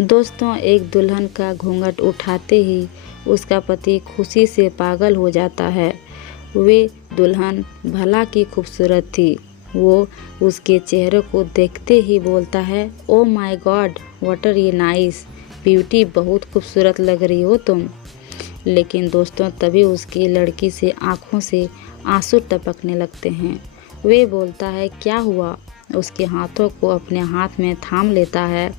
दोस्तों, एक दुल्हन का घूंघट उठाते ही उसका पति खुशी से पागल हो जाता है। वे दुल्हन भला की खूबसूरत थी। वो उसके चेहरे को देखते ही बोलता है, oh my god, what are you nice beauty, बहुत खूबसूरत लग रही हो तुम। लेकिन दोस्तों, तभी उसकी लड़की से आंखों से आंसू टपकने लगते हैं। वे बोलता है, क्या हुआ? उसके हाथों को अपने हाथ में थाम लेता है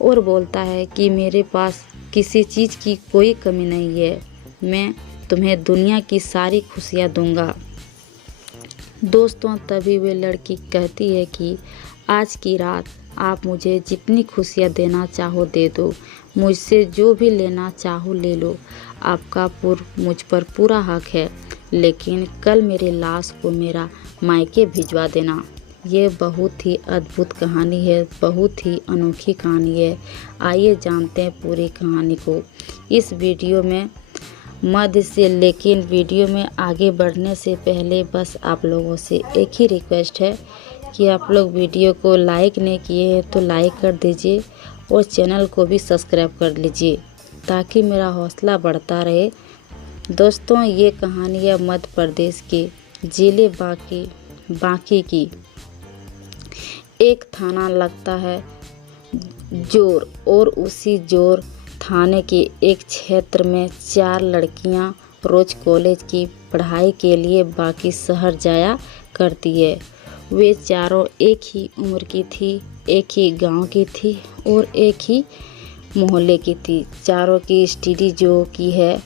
और बोलता है कि मेरे पास किसी चीज़ की कोई कमी नहीं है, मैं तुम्हें दुनिया की सारी खुशियाँ दूंगा। दोस्तों, तभी वे लड़की कहती है कि आज की रात आप मुझे जितनी खुशियाँ देना चाहो दे दो, मुझसे जो भी लेना चाहो ले लो, आपका मुझ पर पूरा हक है, लेकिन कल मेरी लाश को मेरा मायके भिजवा देना। ये बहुत ही अद्भुत कहानी है, बहुत ही अनोखी कहानी है। आइए जानते हैं पूरी कहानी को इस वीडियो में मध्य से। लेकिन वीडियो में आगे बढ़ने से पहले बस आप लोगों से एक ही रिक्वेस्ट है कि आप लोग वीडियो को लाइक नहीं किए हैं तो लाइक कर दीजिए और चैनल को भी सब्सक्राइब कर लीजिए ताकि मेरा हौसला बढ़ता रहे। दोस्तों, ये कहानी है मध्य प्रदेश के जिले बांकी की। एक थाना लगता है जोर, और उसी जोर थाने के एक क्षेत्र में 4 लड़कियां रोज कॉलेज की पढ़ाई के लिए बाकी शहर जाया करती है। वे चारों एक ही उम्र की थी, एक ही गांव की थी और एक ही मोहल्ले की थी। चारों की स्टडी जो की है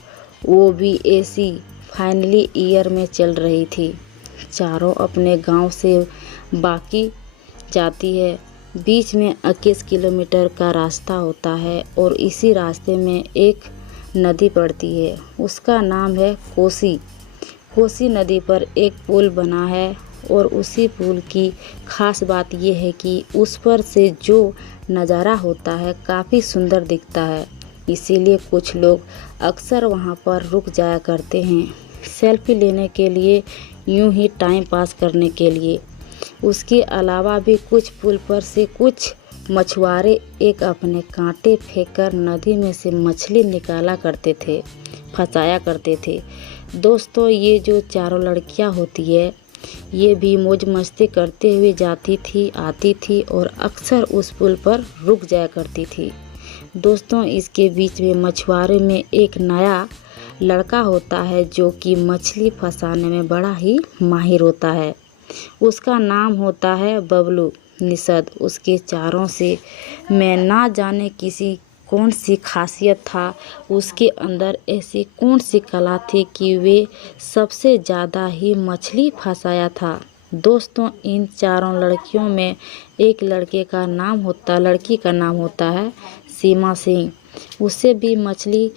वो भी ऐसी फाइनली ईयर में चल रही थी। चारों अपने गांव से बाकी जाती है। बीच में 21 किलोमीटर का रास्ता होता है और इसी रास्ते में एक नदी पड़ती है, उसका नाम है कोसी नदी पर एक पुल बना है और उसी पुल की खास बात यह है कि उस पर से जो नज़ारा होता है काफ़ी सुंदर दिखता है। इसीलिए कुछ लोग अक्सर वहां पर रुक जाया करते हैं, सेल्फी लेने के लिए, यूं ही टाइम पास करने के लिए। उसके अलावा भी कुछ पुल पर से कुछ मछुआरे एक अपने कांटे फेंककर नदी में से मछली निकाला करते थे, फंसाया करते थे। दोस्तों, ये जो चारों लड़कियां होती है ये भी मौज मस्ती करते हुए जाती थी, आती थी और अक्सर उस पुल पर रुक जाया करती थी। दोस्तों, इसके बीच में मछुआरे में एक नया लड़का होता है जो कि मछली फंसाने में बड़ा ही माहिर होता है। उसका नाम होता है बबलू निषद। उसके चारों से मैं ना जाने किसी कौन सी खासियत था, उसके अंदर ऐसी कौन सी कला थी कि वे सबसे ज़्यादा ही मछली फंसाया था। दोस्तों, इन चारों लड़कियों में एक लड़की का नाम होता है सीमा सिंह। उसे भी मछली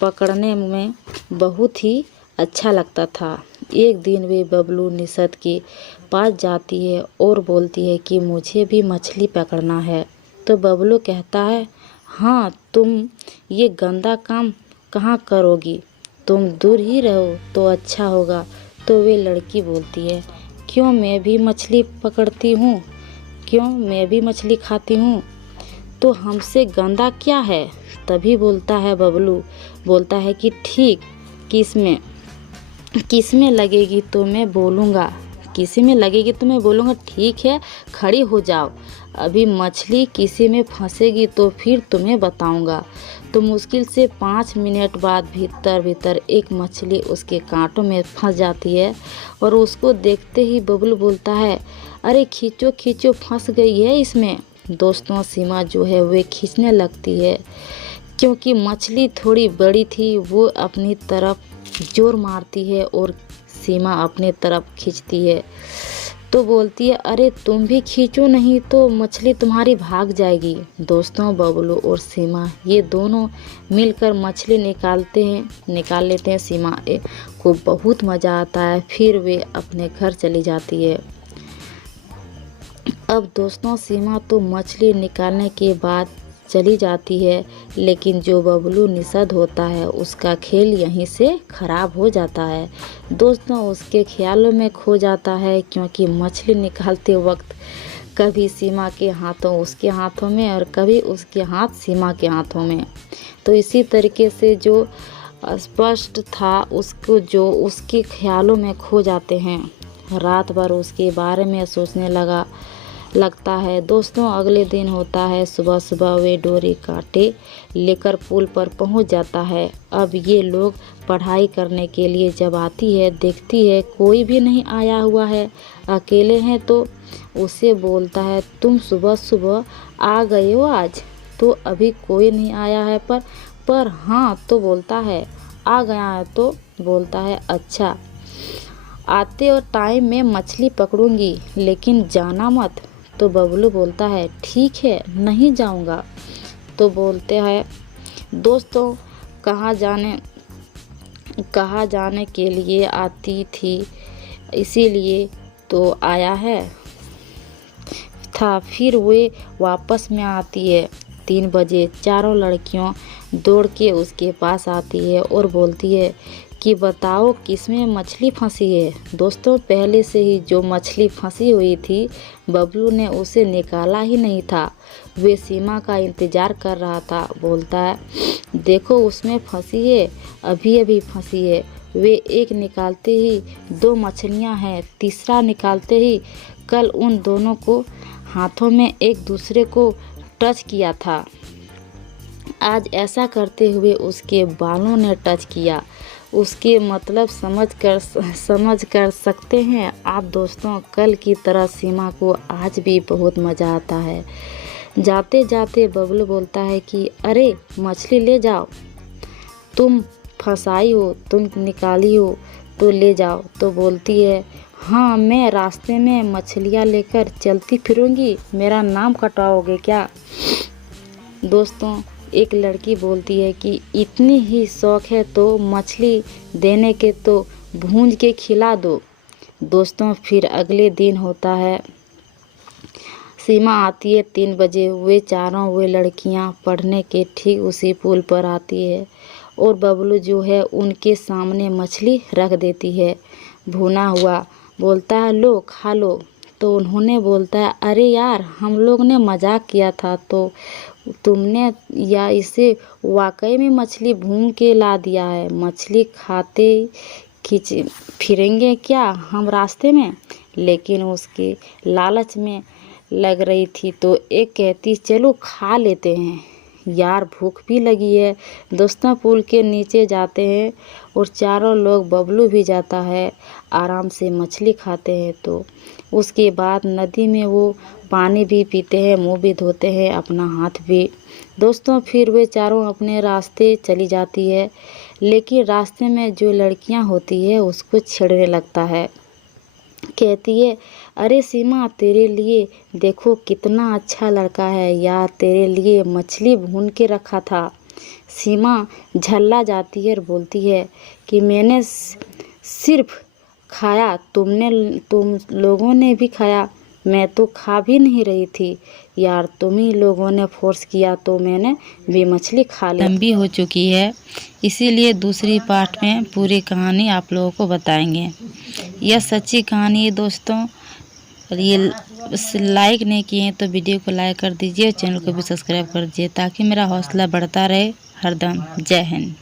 पकड़ने में बहुत ही अच्छा लगता था। एक दिन वे बबलू निषद के पास जाती है और बोलती है कि मुझे भी मछली पकड़ना है। तो बबलू कहता है, हाँ, तुम ये गंदा काम कहाँ करोगी, तुम दूर ही रहो तो अच्छा होगा। तो वे लड़की बोलती है, क्यों, मैं भी मछली पकड़ती हूँ, क्यों, मैं भी मछली खाती हूँ, तो हमसे गंदा क्या है। तभी बोलता है बबलू, बोलता है कि ठीक, किसमें लगेगी तो मैं बोलूँगा, किसी में लगेगी तो मैं बोलूँगा, ठीक है, खड़ी हो जाओ, अभी मछली किसी में फंसेगी तो फिर तुम्हें बताऊँगा। तो मुश्किल से 5 मिनट बाद भीतर एक मछली उसके कांटों में फंस जाती है और उसको देखते ही बबलू बोलता है, अरे खींचो खींचो, फंस गई है इसमें। दोस्तों, सीमा जो है वे खींचने लगती है क्योंकि मछली थोड़ी बड़ी थी। वो अपनी तरफ जोर मारती है और सीमा अपने तरफ खींचती है। तो बोलती है, अरे तुम भी खींचो, नहीं तो मछली तुम्हारी भाग जाएगी। दोस्तों, बबलू और सीमा ये दोनों मिलकर मछली निकाल लेते हैं। सीमा को बहुत मज़ा आता है। फिर वे अपने घर चली जाती है। अब दोस्तों, सीमा तो मछली निकालने के बाद चली जाती है, लेकिन जो बबलू निषद होता है उसका खेल यहीं से खराब हो जाता है। दोस्तों, उसके ख्यालों में खो जाता है क्योंकि मछली निकालते वक्त कभी सीमा के हाथों उसके हाथों में और कभी उसके हाथ सीमा के हाथों में। तो इसी तरीके से जो स्पष्ट था उसको जो उसके ख्यालों में खो जाते हैं, रात भर उसके बारे में सोचने लगता है। दोस्तों अगले दिन होता है, सुबह सुबह वे डोरी कांटे लेकर पुल पर पहुंच जाता है। अब ये लोग पढ़ाई करने के लिए जब आती है, देखती है कोई भी नहीं आया हुआ है, अकेले हैं, तो उसे बोलता है, तुम सुबह सुबह आ गए हो आज? तो अभी कोई नहीं आया है, पर हाँ तो बोलता है, आ गया है तो बोलता है, अच्छा आते और टाइम में मछली पकड़ूंगी, लेकिन जाना मत। तो बबलू बोलता है, ठीक है नहीं जाऊंगा। तो बोलते हैं, दोस्तों कहाँ जाने के लिए आती थी, इसीलिए तो आया है था। फिर वे वापस में आती है। 3 बजे चारों लड़कियों दौड़ के उसके पास आती है और बोलती है कि बताओ किसमें मछली फंसी है। दोस्तों पहले से ही जो मछली फंसी हुई थी, बबलू ने उसे निकाला ही नहीं था। वे सीमा का इंतज़ार कर रहा था। बोलता है, देखो उसमें फंसी है, अभी अभी फंसी है। वे एक निकालते ही 2 मछलियां हैं, तीसरा निकालते ही कल उन दोनों को हाथों में एक दूसरे को टच किया था, आज ऐसा करते हुए उसके बालों ने टच किया। उसके मतलब समझ कर सकते हैं आप दोस्तों। कल की तरह सीमा को आज भी बहुत मज़ा आता है। जाते जाते बबलू बोलता है कि अरे मछली ले जाओ, तुम फंसाई हो, तुम निकाली हो तो ले जाओ। तो बोलती है, हाँ मैं रास्ते में मछलियाँ लेकर चलती फिरूंगी, मेरा नाम कटवाओगे क्या? दोस्तों एक लड़की बोलती है कि इतनी ही शौक है तो मछली देने के तो भूंज के खिला दो। दोस्तों फिर अगले दिन होता है, सीमा आती है 3 बजे। वे लड़कियां पढ़ने के ठीक उसी पुल पर आती है और बबलू जो है उनके सामने मछली रख देती है, भुना हुआ। बोलता है, लो खा लो। तो उन्होंने बोलता है, अरे यार हम लोग ने मजाक किया था, तो तुमने या इसे वाकई में मछली भून के ला दिया है। मछली खाते खींच फिरेंगे क्या हम रास्ते में? लेकिन उसके लालच में लग रही थी तो एक कहती, चलो खा लेते हैं यार, भूख भी लगी है। दोस्तों पुल के नीचे जाते हैं और चारों लोग, बबलू भी जाता है, आराम से मछली खाते हैं। तो उसके बाद नदी में वो पानी भी पीते हैं, मुंह भी धोते हैं, अपना हाथ भी। दोस्तों फिर वे चारों अपने रास्ते चली जाती है, लेकिन रास्ते में जो लड़कियां होती है उसको छेड़ने लगता है। कहती है, अरे सीमा तेरे लिए देखो कितना अच्छा लड़का है यार, तेरे लिए मछली भून के रखा था। सीमा झल्ला जाती है और बोलती है कि मैंने सिर्फ खाया, तुम लोगों ने भी खाया, मैं तो खा भी नहीं रही थी यार, तुम ही लोगों ने फोर्स किया तो मैंने भी मछली खा ली। लंबी हो चुकी है, इसीलिए दूसरी पार्ट में पूरी कहानी आप लोगों को बताएंगे। यह सच्ची कहानी है दोस्तों। और ये लाइक नहीं किए तो वीडियो को लाइक कर दीजिए, चैनल को भी सब्सक्राइब कर दीजिए ताकि मेरा हौसला बढ़ता रहे हरदम। जय हिंद।